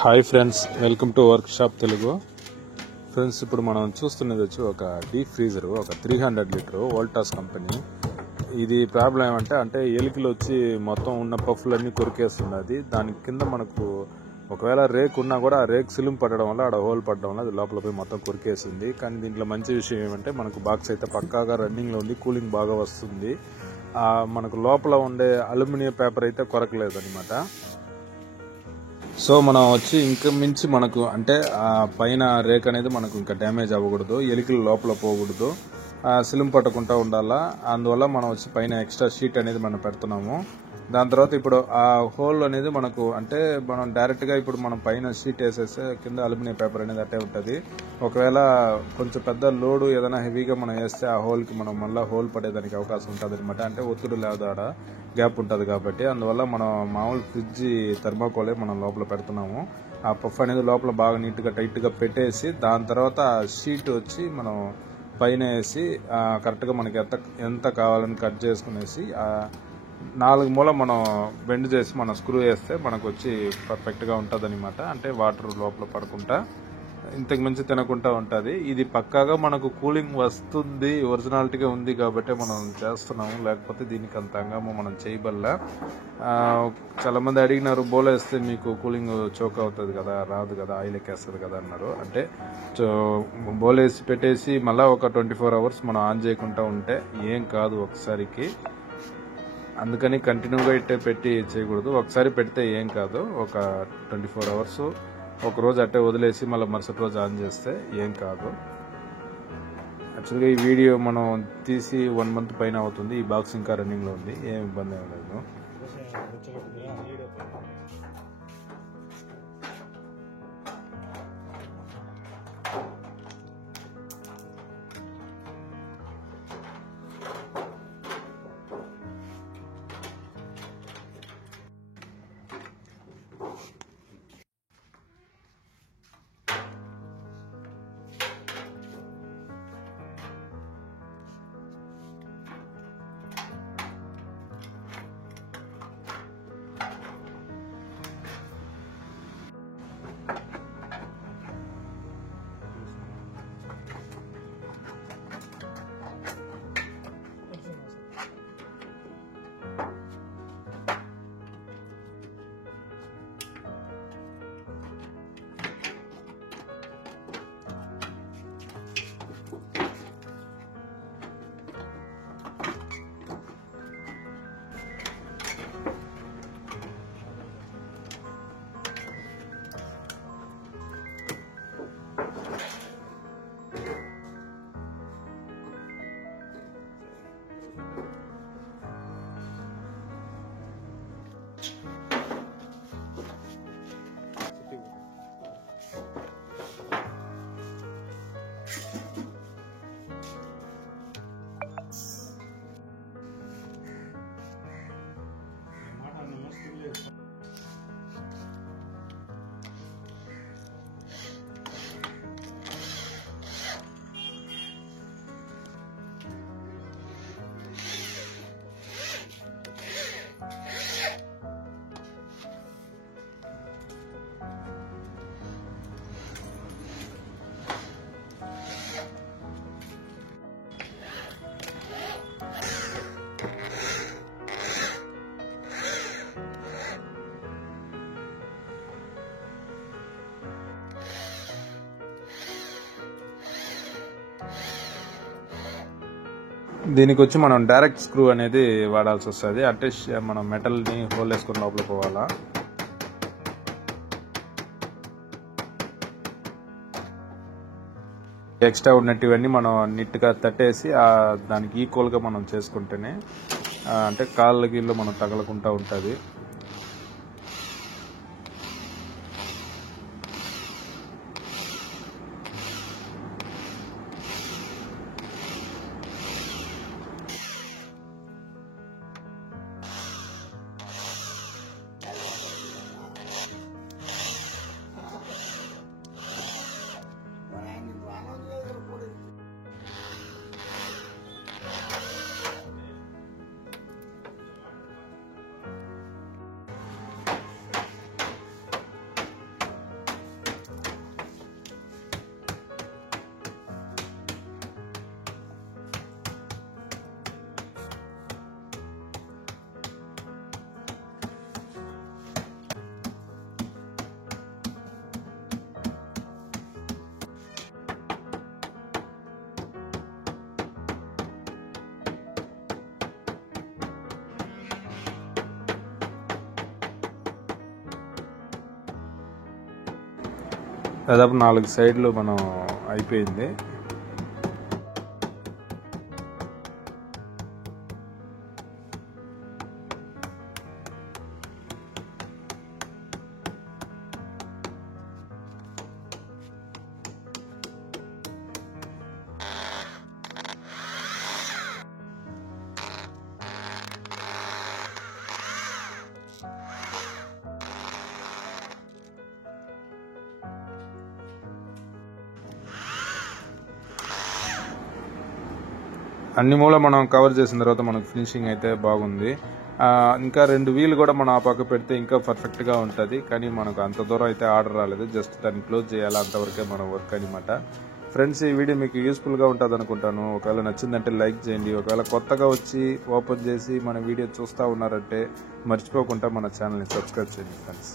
Hi friends, welcome to work shop Telugu. Friends, ఇప్పుడు మనం చూస్తున్నది వచ్చి ఒక డీప్ ఫ్రీజర్, ఒక 300 లీటర్ వోల్టాస్ కంపెనీ. ఇది ప్రాబ్లం ఏమంటే ఎలికలు వచ్చి మొత్తం ఉన్న పఫ్లన్నీ కొరికేస్తున్నది. దాని కింద మనకు ఒకవేళ రేక్ ఉన్నా కూడా ఆ రేక్ సిలిం పడడం వల్ల ఆడ హోల్ పడడం వల్ల అది లోపల పోయి మొత్తం కొరికేసింది. కానీ దీంట్లో మంచి విషయం ఏమంటే మనకు బాక్స్ అయితే పక్కాగా రన్నింగ్లో ఉంది, కూలింగ్ బాగా వస్తుంది. మనకు లోపల ఉండే అల్యూమినియం పేపర్ అయితే కొరకలేదు అనమాట. సో మనం వచ్చి ఇంకా మించి మనకు అంటే ఆ పైన రేక్ అనేది మనకు ఇంకా డ్యామేజ్ అవ్వకూడదు, ఎలికలు లోపల పోకూడదు, సిలిం పట్టకుండా ఉండాలా. అందువల్ల మనం వచ్చి పైన ఎక్స్ట్రా షీట్ అనేది మనం పెడుతున్నాము. దాని తర్వాత ఇప్పుడు ఆ హోల్ అనేది మనకు అంటే మనం డైరెక్ట్గా ఇప్పుడు మనం పైన షీట్ వేసేస్తే కింద అల్యూమినియం పేపర్ అనేది అట్టే ఉంటుంది. ఒకవేళ కొంచెం పెద్ద లోడు ఏదైనా హెవీగా మనం వేస్తే ఆ హోల్కి మనం మళ్ళీ హోల్ పడేదానికి అవకాశం ఉంటుంది అనమాట. అంటే ఒత్తిడి లేదు, ఆడ గ్యాప్ ఉంటుంది కాబట్టి. అందువల్ల మనం మామూలు ఫ్రిడ్జ్ థర్మాకోలే మనం లోపల పెడుతున్నాము. ఆ పఫ్ అనేది లోపల బాగా నీట్గా టైట్గా పెట్టేసి దాని తర్వాత షీట్ వచ్చి మనం పైన వేసి కరెక్ట్గా మనకి ఎంత కావాలని కట్ చేసుకునేసి 4 మూల మనం బెండ్ చేసి మనం స్క్రూ వేస్తే మనకు వచ్చి పర్ఫెక్ట్గా ఉంటుంది అనమాట. అంటే వాటర్ లోపల పడకుండా ఇంతకు మించి తినకుండా ఉంటుంది. ఇది పక్కాగా మనకు కూలింగ్ వస్తుంది, ఒరిజినాలిటీగా ఉంది కాబట్టి మనం చేస్తున్నాము. లేకపోతే దీనికి అంత హంగామా మనం చేయబల్లా. చాలా మంది అడిగినారు, బోల్ వేస్తే మీకు కూలింగ్ చోక్ అవుతుంది కదా, రాదు కదా, ఆయిల్ ఎక్కేస్తుంది కదా అన్నారు. అంటే బోల్ వేసి పెట్టేసి మళ్ళీ ఒక 24 hours మనం ఆన్ చేయకుండా ఉంటే ఏం కాదు ఒకసారికి. అందుకని కంటిన్యూగా ఇట్టే పెట్టి చేయకూడదు. ఒకసారి పెడితే ఏం కాదు. ఒక 24 hours ఒక రోజు అట్టే వదిలేసి మళ్ళీ మరుసటి రోజు ఆన్ చేస్తే ఏం కాదు. యాక్చువల్గా ఈ వీడియో మనం తీసి 1 month పైన అవుతుంది. ఈ బాక్స్ ఇంకా రన్నింగ్లో ఉంది, ఏం ఇబ్బంది ఏం లేదు. దీనికి వచ్చి మనం డైరెక్ట్ స్క్రూ అనేది వాడాల్సి వస్తుంది. అంటే మనం మెటల్ని హోల్ వేసుకుని లోపల పోవాలా. ఎక్స్ట్రా ఉన్నట్టువన్నీ మనం నీట్గా తట్టేసి దానికి ఈక్వల్గా మనం చేసుకుంటేనే అంటే కాళ్ళ గీళ్ళు మనం తగలకుండా ఉంటుంది. దాదాపు 4 సైడ్లు మనం అయిపోయింది. అన్ని మూల మనం కవర్ చేసిన తర్వాత మనకు ఫినిషింగ్ అయితే బాగుంది. ఇంకా 2 వీల్ కూడా మనం ఆ పక్క పెడితే ఇంకా పర్ఫెక్ట్గా ఉంటుంది. కానీ మనకు అంత దూరం అయితే ఆర్డర్ రాలేదు. జస్ట్ దాన్ని క్లోజ్ చేయాలి, అంతవరకే మన వర్క్ అనమాట. ఫ్రెండ్స్, ఈ వీడియో మీకు యూస్ఫుల్గా ఉంటుంది అనుకుంటాను. ఒకవేళ నచ్చిందంటే లైక్ చేయండి. ఒకవేళ కొత్తగా వచ్చి ఓపెన్ చేసి మన వీడియో చూస్తూ ఉన్నారంటే మర్చిపోకుండా మన ఛానల్ని సబ్స్క్రైబ్ చేయండి ఫ్రెండ్స్.